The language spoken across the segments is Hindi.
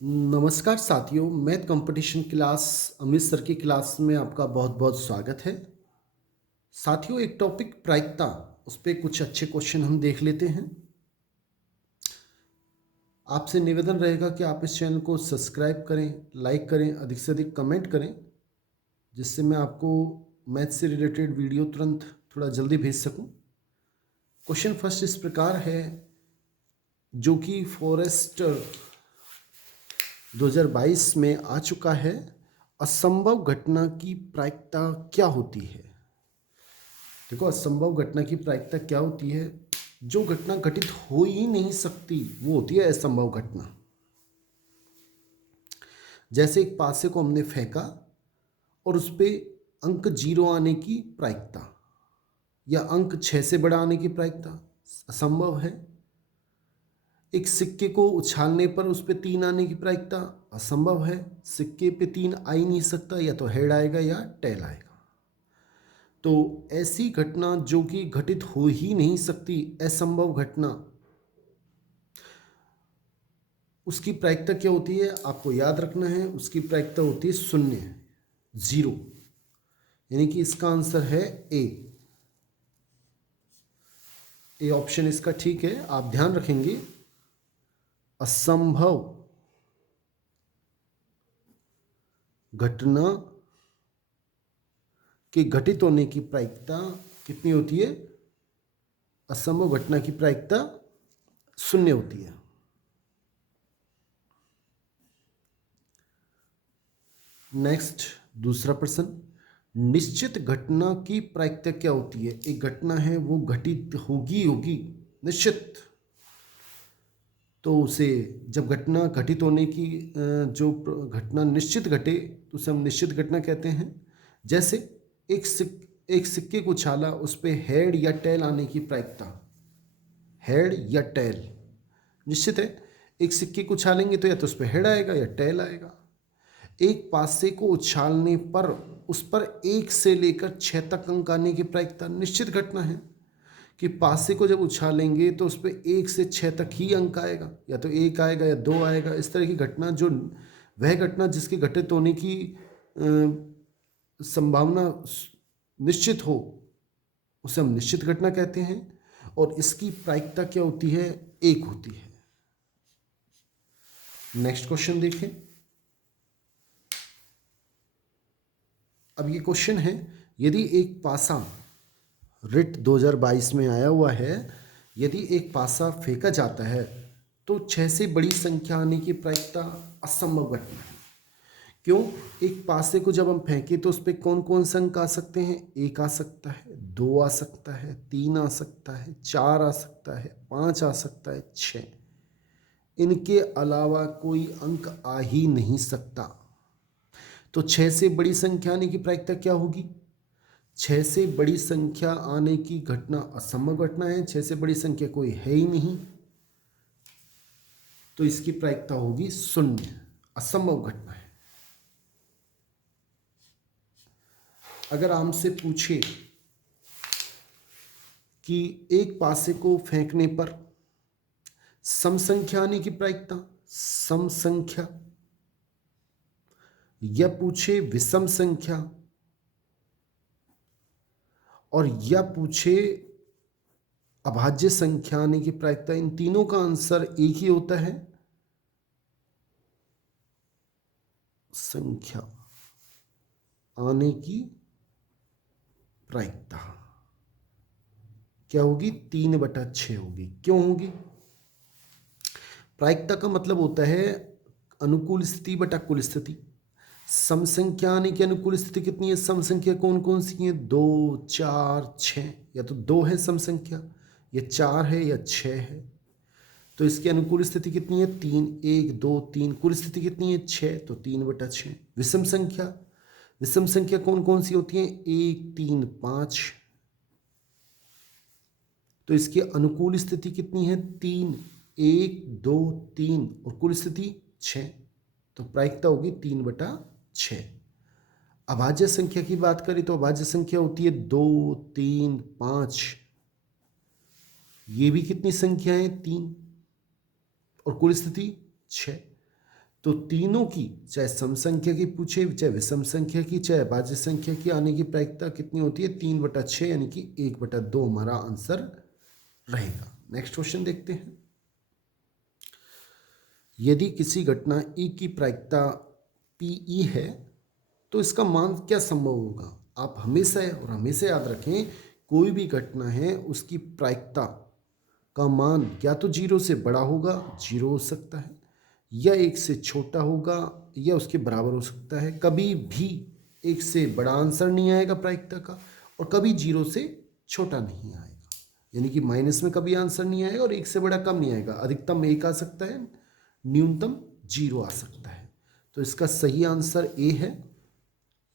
नमस्कार साथियों, math competition class Amit sir की क्लास में आपका बहुत बहुत स्वागत है। साथियों, एक टॉपिक प्रायिकता, उस पर कुछ अच्छे क्वेश्चन हम देख लेते हैं। आपसे निवेदन रहेगा कि आप इस चैनल को सब्सक्राइब करें, लाइक करें, अधिक से अधिक कमेंट करें, जिससे मैं आपको मैथ से रिलेटेड वीडियो तुरंत थोड़ा जल्दी भेज सकूं। क्वेश्चन फर्स्ट इस प्रकार है, जो कि फॉरेस्टर 2022 में आ चुका है। असंभव घटना की प्रायिकता क्या होती है? देखो, असंभव घटना की प्रायिकता क्या होती है? जो घटना घटित हो ही नहीं सकती वो होती है असंभव घटना। जैसे एक पासे को हमने फेंका और उस पे अंक 0 आने की प्रायिकता या अंक 6 से बड़ा आने की प्रायिकता असंभव है। एक सिक्के को उछालने पर उस पे 3 आने की प्रायिकता असंभव है। सिक्के पे 3 आ ही नहीं सकता, या तो हेड आएगा या टेल आएगा। तो ऐसी घटना जो कि घटित हो ही नहीं सकती, असंभव घटना, उसकी प्रायिकता क्या होती है? आपको याद रखना है, उसकी प्रायिकता होती है 0, 0। यानी कि इसका आंसर है ए। ए ऑप्शन इसका ठीक है। आप ध्यान रखेंगे, असंभव घटना के घटित होने की प्रायिकता कितनी होती है? असंभव घटना की प्रायिकता 0 होती है। नेक्स्ट, दूसरा प्रश्न, निश्चित घटना की प्रायिकता क्या होती है? एक घटना है, वो घटित होगी होगी निश्चित। तो उसे जब घटना घटित होने की जो घटना निश्चित घटे तो उसे हम निश्चित घटना कहते हैं। जैसे एक सिक्के को उछाला, उस पे हेड या टेल आने की प्रायिकता, हेड या टेल निश्चित है। एक सिक्के को उछालेंगे तो या तो उस पे हेड आएगा या टेल आएगा। एक पासे को उछालने पर उस पर 1 से लेकर 6 तक अंक आने की प्रायिकता निश्चित घटना है कि पासे को जब उछालेंगे तो उस पर 1 से 6 तक ही अंक आएगा, या तो 1 आएगा या 2 आएगा। इस तरह की घटना, जो वह घटना जिसके घटित होने की संभावना निश्चित हो, उसे हम निश्चित घटना कहते हैं। और इसकी प्रायिकता क्या होती है? 1 होती है। नेक्स्ट क्वेश्चन देखें। अब ये क्वेश्चन है, यदि एक पासा, रिट 2022 में आया हुआ है, यदि एक पासा फेंका जाता है तो 6 से बड़ी संख्या आने की प्रायिकता असंभव घटना है। क्यों? एक पासे को जब हम फेंके तो उस पर कौन कौन से अंक आ सकते हैं? 1 आ सकता है, 2 आ सकता है, 3 आ सकता है, 4 आ सकता है, 5 आ सकता है, 6। इनके अलावा कोई अंक आ ही नहीं सकता। तो 6 से बड़ी संख्या आने की प्रायिकता क्या होगी? 6 से बड़ी संख्या आने की घटना असंभव घटना है। 6 से बड़ी संख्या कोई है ही नहीं, तो इसकी प्रायिकता होगी 0, असंभव घटना है। अगर हमसे पूछे कि एक पासे को फेंकने पर सम संख्या आने की प्रायिकता, सम संख्या, या पूछे विषम संख्या, और या पूछे अभाज्य संख्या आने की प्रायिकता, इन तीनों का आंसर एक ही होता है, संख्या आने की प्रायिकता क्या होगी? 3/6 होगी। क्यों होगी? प्रायिकता का मतलब होता है अनुकूल स्थिति बटा कुल स्थिति। सम संख्या आने की अनुकूल स्थिति कितनी है? सम संख्या कौन कौन सी है? 2, 4, 6। या तो 2 है सम संख्या, या 4 है, या 6 है। तो इसकी अनुकूल स्थिति कितनी है? 3। 1, 2, 3। कुल स्थिति कितनी है? 6। तो 3/6। विषम संख्या, विषम संख्या कौन कौन सी होती है? 1, 3, 5। तो इसकी अनुकूल स्थिति कितनी है? 3। 1, 2, 3, और कुल स्थिति 6। तो प्रायिकता होगी 3/6। अभाज्य संख्या की बात करें तो अभाज्य संख्या होती है 2, 3, 5। ये भी कितनी संख्या है? 3, और कुल स्थिति 6। तो तीनों की, चाहे सम संख्या की पूछे, चाहे विषम संख्या की, चाहे भाज्य संख्या की, आने की प्रायिकता कितनी होती है? 3/6, यानी कि 1/2 हमारा आंसर रहेगा। नेक्स्ट क्वेश्चन देखते हैं। यदि किसी घटना ई की प्रायिकता पीई है तो इसका मान क्या संभव होगा? आप हमेशा और हमेशा याद रखें, कोई भी घटना है उसकी प्रायिकता का मान क्या तो 0 से बड़ा होगा, 0 हो सकता है, या 1 से छोटा होगा, या उसके बराबर हो सकता है। कभी भी 1 से बड़ा आंसर नहीं आएगा प्रायिकता का, और कभी 0 से छोटा नहीं आएगा। यानी कि माइनस में कभी आंसर नहीं आएगा, और 1 से बड़ा कम नहीं आएगा। अधिकतम 1 आ सकता है, न्यूनतम 0 आ सकता है। तो इसका सही आंसर ए है।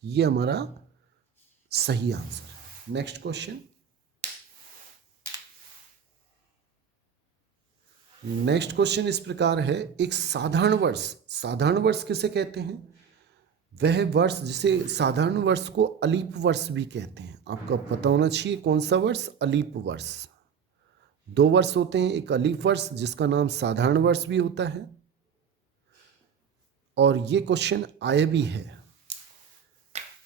ये हमारा सही आंसर है। Next question. नेक्स्ट क्वेश्चन इस प्रकार है, एक साधारण वर्ष किसे कहते हैं? वह वर्ष जिसे साधारण वर्ष को अलीप वर्ष भी कहते हैं। आपको पता होना चाहिए कौन सा वर्ष? अलीप वर्ष। 2 वर्ष होते हैं, एक अलीप वर्ष जिसका नाम साधारण वर्ष भी होता है, और ये क्वेश्चन आया भी है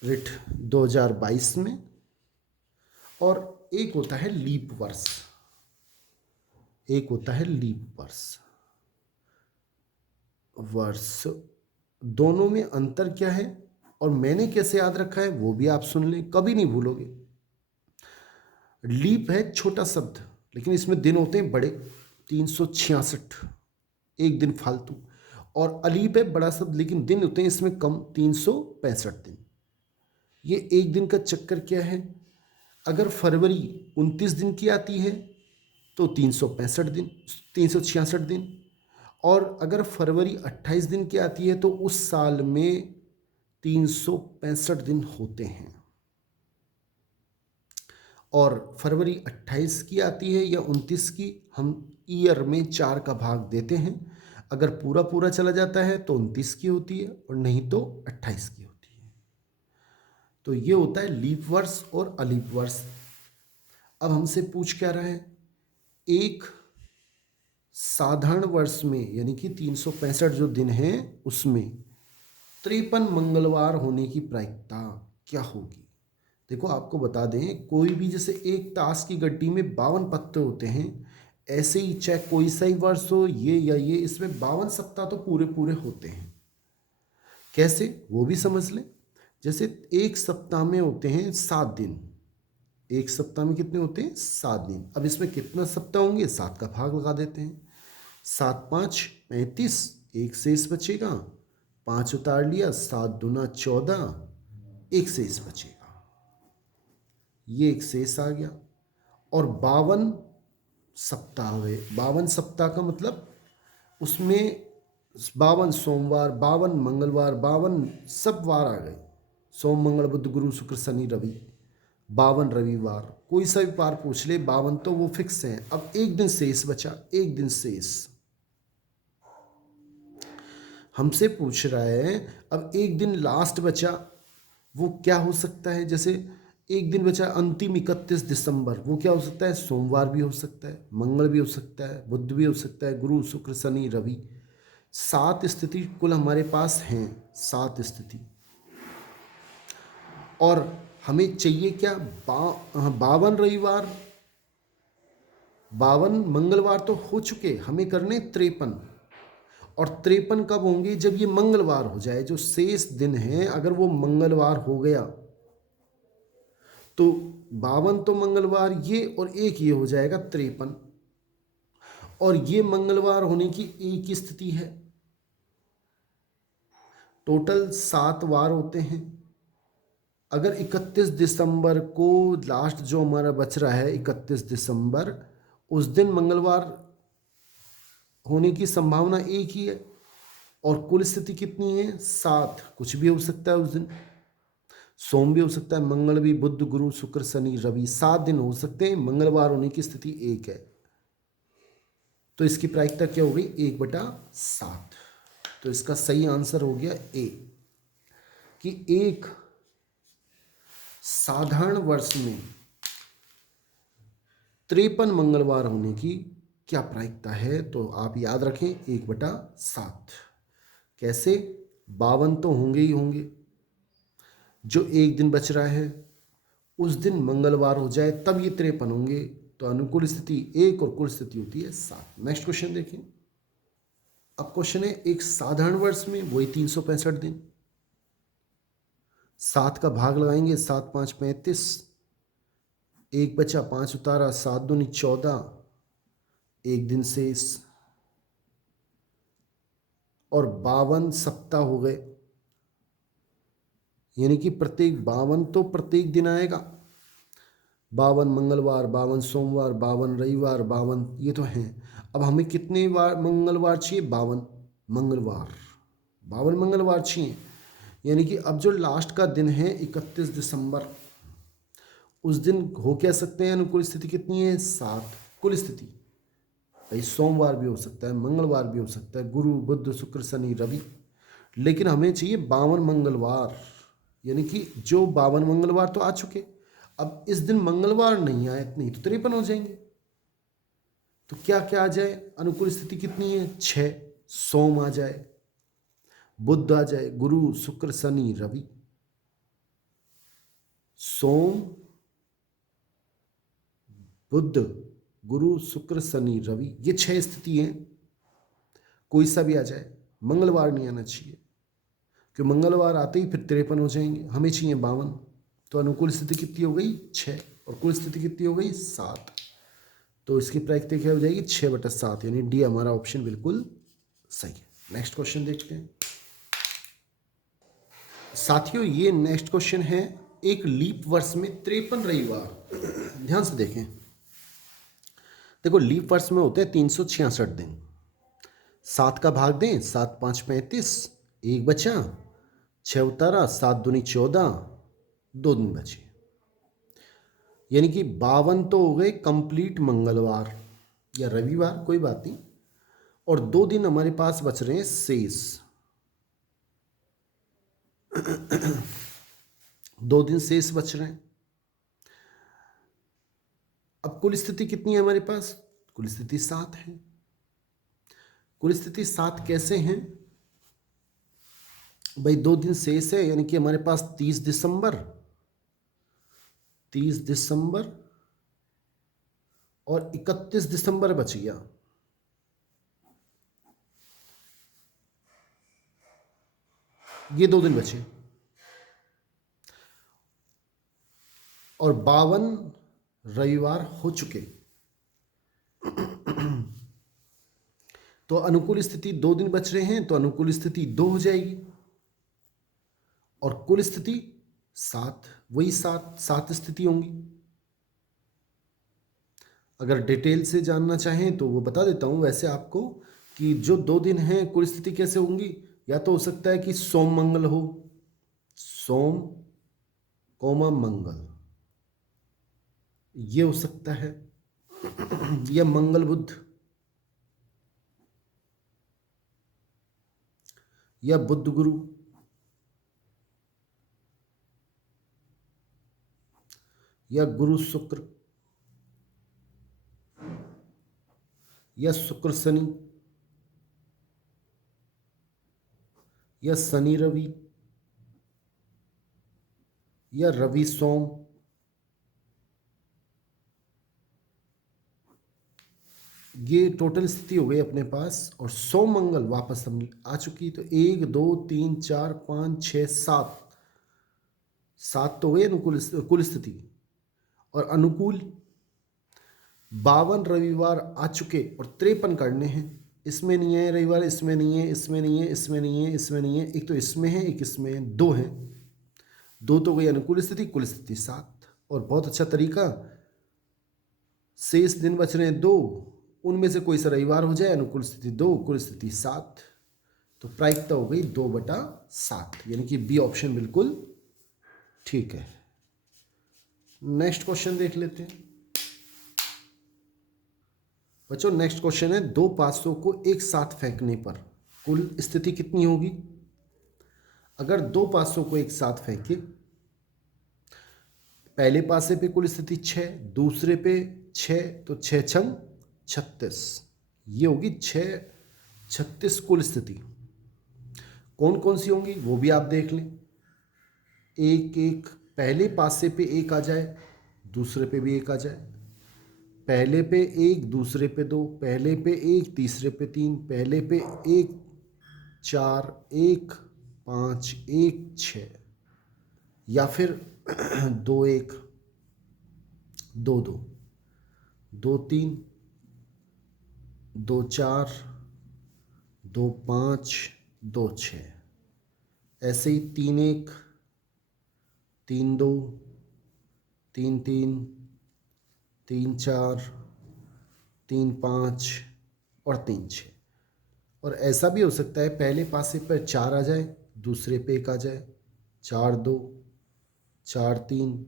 रिट 2022 में। और एक होता है लीप वर्ष, एक होता है लीप वर्ष। दोनों में अंतर क्या है और मैंने कैसे याद रखा है वो भी आप सुन लें, कभी नहीं भूलोगे। लीप है छोटा शब्द, लेकिन इसमें दिन होते हैं बड़े, 366, एक दिन फालतू। और अलीप है बड़ा शब्द, लेकिन दिन होते हैं इसमें कम, 365 दिन। ये एक दिन का चक्कर क्या है? अगर फरवरी 29 दिन की आती है तो 365 दिन, 366 दिन। और अगर फरवरी 28 दिन की आती है तो उस साल में 365 दिन होते हैं। और फरवरी 28 की आती है या 29 की, हम ईयर में 4 का भाग देते हैं। अगर पूरा पूरा चला जाता है तो 29 की होती है, और नहीं तो 28 की होती है। तो ये होता है लीप वर्ष और अलीप वर्ष। अब हमसे पूछ क्या रहा है? एक साधारण वर्ष में, यानी कि 365 जो दिन हैं उसमें 53 मंगलवार होने की प्रायिकता क्या होगी? देखो आपको बता दें, कोई भी, जैसे एक ताश की गड्डी में 52 पत्ते होते हैं, ऐसे ही चाहे कोई सा ही वर्ष हो, ये या ये, इसमें 52 सप्ताह तो पूरे पूरे होते हैं। कैसे, वो भी समझ लें। जैसे एक सप्ताह में होते हैं 7 दिन। एक सप्ताह में कितने होते हैं? 7 दिन। अब इसमें कितना सप्ताह होंगे? 7 का भाग लगा देते हैं। 7 5 35, एक शेष बचेगा, 5 उतार लिया, 7 दूना 14, एक शेष बचेगा, ये एक शेष आ गया। और 52 सप्ताह हुए। 52 सप्ताह का मतलब उसमें 52 सोमवार, 52 मंगलवार, 52 सब वार आ गए। सोम मंगल बुध गुरु शुक्र शनि रवि, 52 रविवार, कोई सा भी वार पूछ ले, 52 तो वो फिक्स है। अब एक दिन शेष बचा, एक दिन शेष हमसे पूछ रहा है। अब एक दिन लास्ट बचा, वो क्या हो सकता है? जैसे एक दिन बचा अंतिम 31 दिसंबर, वो क्या हो सकता है? सोमवार भी हो सकता है, मंगल भी हो सकता है, बुध भी हो सकता है, गुरु शुक्र शनि रवि। 7 स्थिति कुल हमारे पास हैं, 7 स्थिति। और हमें चाहिए क्या? 52 रविवार, 52 मंगलवार तो हो चुके, हमें करने 53। और 53 कब होंगे? जब ये मंगलवार हो जाए। जो शेष दिन है अगर वो मंगलवार हो गया तो 52 तो मंगलवार ये, और एक ये हो जाएगा 53। और ये मंगलवार होने की एक ही स्थिति है। टोटल 7 वार होते हैं। अगर 31 दिसंबर को लास्ट जो हमारा बच रहा है, 31 दिसंबर, उस दिन मंगलवार होने की संभावना एक ही है। और कुल स्थिति कितनी है? 7। कुछ भी हो सकता है उस दिन, सोम भी हो सकता है, मंगल भी, बुध गुरु शुक्र शनि रवि, 7 दिन हो सकते हैं। मंगलवार होने की स्थिति एक है। तो इसकी प्रायिकता क्या हो गई? 1/7। तो इसका सही आंसर हो गया ए, कि एक साधारण वर्ष में 53 मंगलवार होने की क्या प्रायिकता है? तो आप याद रखें 1/7। कैसे? 52 तो होंगे ही होंगे। जो एक दिन बच रहा है उस दिन मंगलवार हो जाए तब ये 53 होंगे। तो अनुकूल स्थिति 1 और कुल स्थिति होती है 7। नेक्स्ट क्वेश्चन देखिए। अब क्वेश्चन है एक साधारण वर्ष में वही 365 दिन, 7 का भाग लगाएंगे, 7 5 35, एक बचा 5 उतारा, 7 दूनी 14, एक दिन शेष और 52 सप्ताह हो गए। यानी कि प्रत्येक 52 तो प्रत्येक दिन आएगा। 52 मंगलवार, 52 सोमवार, 52 रविवार, 52 ये तो हैं। अब हमें कितने बार मंगलवार चाहिए? 52 मंगलवार, 52 मंगलवार चाहिए। यानी कि अब जो लास्ट का दिन है 31 दिसंबर, उस दिन हो क्या सकते हैं? अनुकूल स्थिति कितनी है? 7। कुल स्थिति भाई सोमवार भी हो सकता है, मंगलवार भी हो सकता है, गुरु बुध शुक्र शनि रवि, लेकिन हमें चाहिए 52 मंगलवार। यानी कि जो 52 मंगलवार तो आ चुके, अब इस दिन मंगलवार नहीं आए, नहीं तो 53 हो जाएंगे। तो क्या क्या आ जाए? अनुकूल स्थिति कितनी है? 6। सोम आ जाए, बुध आ जाए, गुरु शुक्र शनि रवि। सोम बुध गुरु शुक्र शनि रवि, ये 6 स्थिति हैं। कोई सा भी आ जाए, मंगलवार नहीं आना चाहिए, कि मंगलवार आते ही फिर 53 हो जाएंगे। हमें चाहिए 52। तो अनुकूल स्थिति कितनी हो गई? 6। और कुल स्थिति कितनी हो गई? 7। तो इसकी प्रायिकता क्या हो जाएगी? 6/7। यानी डी हमारा ऑप्शन बिल्कुल सही है। नेक्स्ट क्वेश्चन देखते हैं साथियों। ये नेक्स्ट क्वेश्चन है एक लीप वर्ष में 53 रविवार। ध्यान से देखें। देखो लीप वर्ष में होते हैं 366 दिन। 7 का भाग दें, 7 5 35, एक बचा, 6 उतारा, 7 दूनी 14, 2 दिन बचे। यानी कि 52 तो हो गए कंप्लीट मंगलवार या रविवार, कोई बात नहीं, और 2 दिन हमारे पास बच रहे हैं शेष। 2 दिन शेष बच रहे हैं। अब कुल स्थिति कितनी है हमारे पास? कुल स्थिति 7 है। कुल स्थिति 7 कैसे हैं भाई? 2 दिन शेष है, यानी कि हमारे पास 30 दिसंबर और 31 दिसंबर बच गया। ये 2 दिन बचे और 52 रविवार हो चुके। तो अनुकूल स्थिति 2 दिन बच रहे हैं, तो अनुकूल स्थिति 2 हो जाएगी और कुल स्थिति 7, वही 7 स्थिति होंगी। अगर डिटेल से जानना चाहें तो वो बता देता हूं वैसे आपको, कि जो 2 दिन हैं कुल स्थिति कैसे होंगी? या तो हो सकता है कि सोम मंगल हो, सोम कोमा मंगल, ये हो सकता है, या मंगल बुध, या बुध गुरु, या गुरु शुक्र, या शुक्र शनि, या शनि रवि, या रवि सोम, ये टोटल स्थिति हो गई अपने पास। और सोम मंगल वापस हम आ चुकी। तो 1 2 3 4 5 6 7 तो हुए अनुकूल कुल स्थिति। और अनुकूल 52 रविवार आ चुके और 53 करने हैं। इसमें नहीं है रविवार, इसमें नहीं है, इसमें नहीं है, इसमें नहीं है, इसमें नहीं है, एक तो इसमें है, एक इसमें है, 2 हैं। 2 तो गई अनुकूल स्थिति, कुल स्थिति 7। और बहुत अच्छा तरीका, शेष दिन बच रहे हैं 2, उनमें से कोई सा रविवार हो जाए, अनुकूल स्थिति 2, कुल स्थिति 7। तो प्रायिकता हो गई 2/7, यानी कि बी ऑप्शन बिल्कुल ठीक है। नेक्स्ट क्वेश्चन देख लेते हैं बच्चों। नेक्स्ट क्वेश्चन है 2 पासों को एक साथ फेंकने पर कुल स्थिति कितनी होगी? अगर 2 पासों को एक साथ फेंके, पहले पासे पे कुल स्थिति 6, दूसरे पे 6, तो 6 छंग 36, ये होगी 6 36 कुल स्थिति। कौन कौन सी होंगी वो भी आप देख लें। एक एक, पहले पासे पे एक आ जाए, दूसरे पे भी एक आ जाए, पहले पे एक, दूसरे पे दो, पहले पे एक, तीसरे पे तीन, पहले पे एक, चार, एक, पाँच, एक, छः, या फिर दो एक, दो दो, दो तीन, दो चार, दो पाँच, दो छः, ऐसे ही तीन एक, तीन दो, तीन तीन, तीन चार, तीन पाँच और तीन छः। और ऐसा भी हो सकता है पहले पासे पर चार आ जाए, दूसरे पे एक आ जाए, चार दो, चार तीन,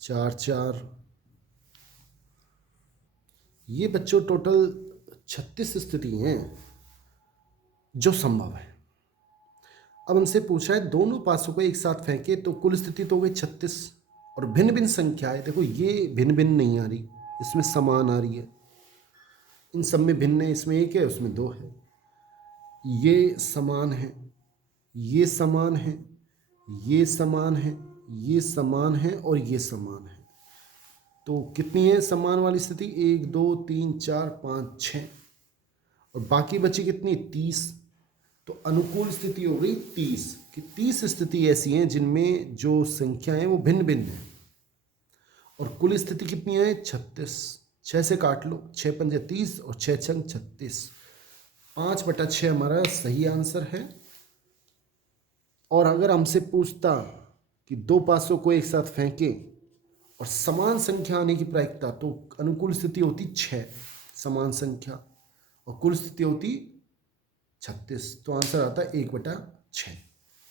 चार चार। ये बच्चों टोटल 36 स्थिति हैं जो संभव है। अब हमसे पूछा है दोनों पासों को एक साथ फेंके तो कुल स्थिति तो हो गई 36, और भिन्न भिन्न संख्या है। देखो ये भिन्न भिन्न नहीं आ रही, इसमें समान आ रही है, इन सब में भिन्न है, इसमें एक है उसमें दो है। ये समान है, ये समान है, ये समान है, ये समान है और ये समान है। तो कितनी है समान वाली स्थिति? एक दो तीन चार पाँच छः, और बाकी बची कितनी? 30। तो अनुकूल स्थिति हो गई 30 कि 30 स्थिति ऐसी हैं जिनमें जो संख्याएं वो भिन्न भिन्न हैं। और कुल स्थिति कितनी है? 36। 6 से काट लो, 6 पंजे 30 और 6 छंग 36। 5/6 हमारा सही आंसर है। और अगर हमसे पूछता कि दो पासों को एक साथ फेंके और समान संख्या आने की प्रायिकता, तो अनुकूल स्थिति होती 6 समान संख्या और कुल स्थिति होती 36। तो आंसर आता है 1/6।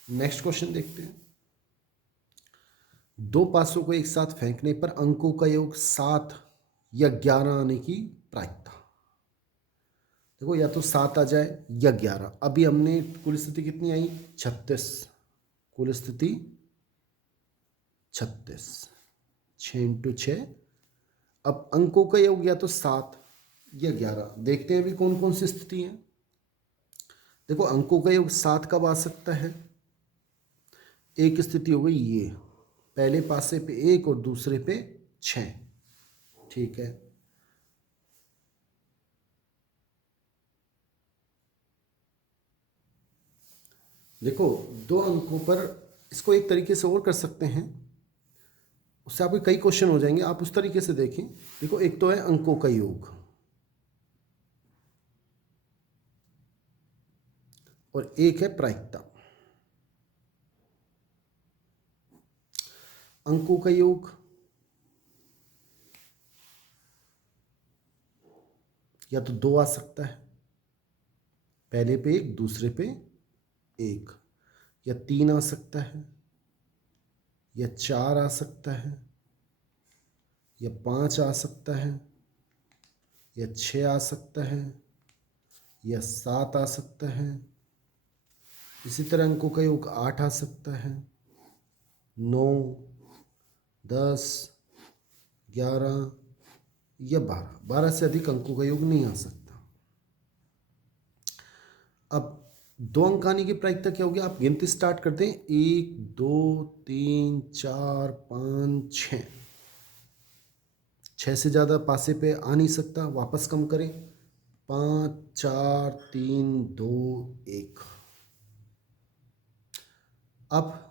नेक्स्ट क्वेश्चन देखते हैं। दो पासों को एक साथ फेंकने पर अंकों का योग 7 या 11 आने की प्रायिकता। देखो या तो 7 आ जाए या 11। अभी हमने कुल स्थिति कितनी आई? 36। कुल स्थिति 36, 6 × 6। अब अंकों का योग या तो 7 या 11। देखते हैं अभी कौन कौन सी स्थिति है। देखो अंकों का योग 7 कब आ सकता है? एक स्थिति हो गई ये, पहले पासे पे एक और दूसरे पे 6, ठीक है। देखो दो अंकों पर इसको एक तरीके से और कर सकते हैं, उससे आपके कई क्वेश्चन हो जाएंगे। आप उस तरीके से देखें। देखो एक तो है अंकों का योग और एक है प्रायिकता। अंकों का योग या तो 2 आ सकता है, पहले पे एक दूसरे पे एक, या 3 आ सकता है, या 4 आ सकता है, या 5 आ सकता है, या 6 आ सकता है, या 7 आ सकता है। इसी तरह अंकों का योग 8 आ सकता है, 9, 10, 11 या 12। 12 से अधिक अंकों का योग नहीं आ सकता। अब 2 अंक आने की प्रायिकता क्या होगी? आप गिनती स्टार्ट करते हैं, 1 2 3 4 5 6। 6 से ज़्यादा पासे पे आ नहीं सकता। वापस कम करें, 5 4 3 2 1। अब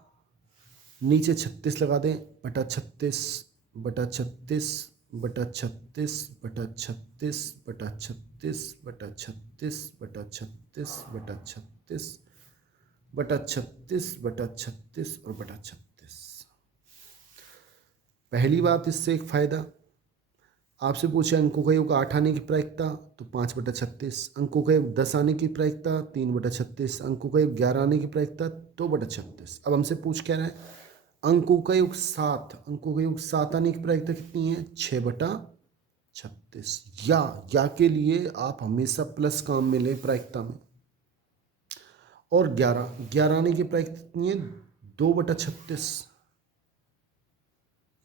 नीचे 36 लगा दें, बटा 36 बटा 36 बटा 36 बटा 36 बटा 36 बटा 36 बटा 36 बटा 36 बटा 36 बटा 36 और बटा 36। पहली बात, इससे एक फायदा, आपसे पूछे अंकों का योग 8 आने की प्रायिकता तो 5/36, अंकों का योग 10 आने की प्रायिकता 3/36, अंकों का योग 11 आने की प्रायिकता 2/36। अब हमसे पूछ क्या रहा है? अंकों का योग 7, अंकों का योग 7 आने की प्रायिकता कितनी है? 6/36। या के लिए आप हमेशा प्लस काम में लें प्रायिकता में। और 11 आने की प्रायिकता कितनी है? 2/36,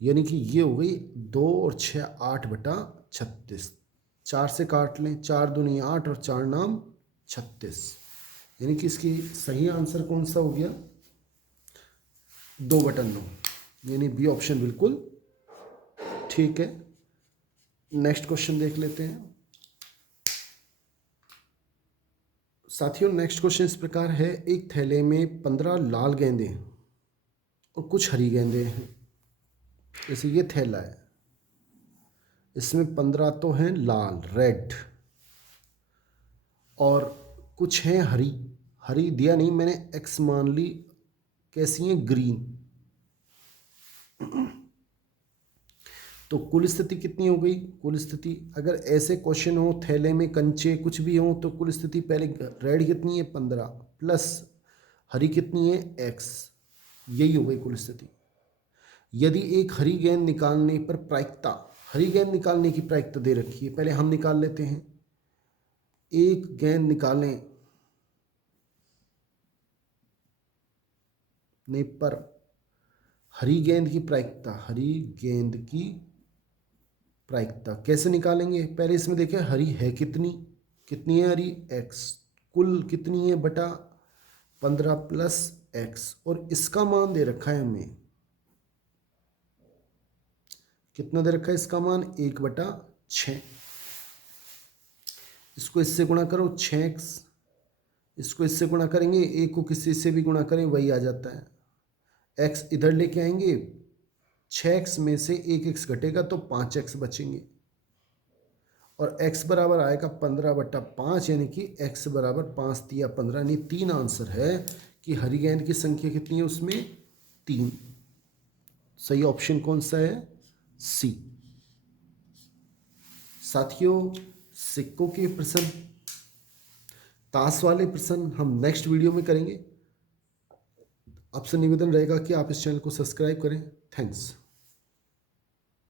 यानी कि ये हो गई 2 और 6 8/36। 4 से काट लें, 4 दूनी 8 और 4 नाम 36। यानी कि इसकी सही आंसर कौन सा हो गया, 2/9, यानी बी ऑप्शन बिल्कुल ठीक है। नेक्स्ट क्वेश्चन देख लेते हैं साथियों। नेक्स्ट क्वेश्चन इस प्रकार है, एक थैले में 15 लाल गेंदे और कुछ हरी गेंदे हैं। जैसे ये थैला है, इसमें 15 तो हैं लाल रेड और कुछ हैं हरी। हरी दिया नहीं मैंने, एक्स मान ली, कैसी हैं, ग्रीन। तो कुल स्थिति कितनी हो गई, कुल स्थिति अगर ऐसे क्वेश्चन हो, थैले में कंचे कुछ भी हो, तो कुल स्थिति पहले रेड कितनी है 15 प्लस हरी कितनी है एक्स, यही हो गई कुल स्थिति। यदि एक हरी गेंद निकालने पर प्रायिकता, हरी गेंद निकालने की प्रायिकता दे रखी है, पहले हम निकाल लेते हैं। एक गेंद निकालने पर हरी गेंद की प्रायिकता, हरी गेंद की प्रायिकता कैसे निकालेंगे, पहले इसमें देखिए हरी है कितनी, कितनी है हरी एक्स, कुल कितनी है बटा 15 प्लस एक्स, और इसका मान दे रखा है हमें, कितना दे रखा है इसका मान 1/6। इसको इससे गुणा करो 6x, इसको इससे गुणा करेंगे, एक को किसी से भी गुणा करें वही आ जाता है। x इधर लेके आएंगे, 6x में से 1x घटेगा तो 5x बचेंगे और x बराबर आएगा 15/5, यानी कि x बराबर 5 तिया 15, यानी 3 आंसर है कि हरी गेंद की संख्या कितनी है उसमें 3। सही ऑप्शन कौन सा है, सी। साथियों सिक्कों के प्रश्न, ताश वाले प्रश्न हम नेक्स्ट वीडियो में करेंगे। आपसे निवेदन रहेगा कि आप इस चैनल को सब्सक्राइब करें। थैंक्स।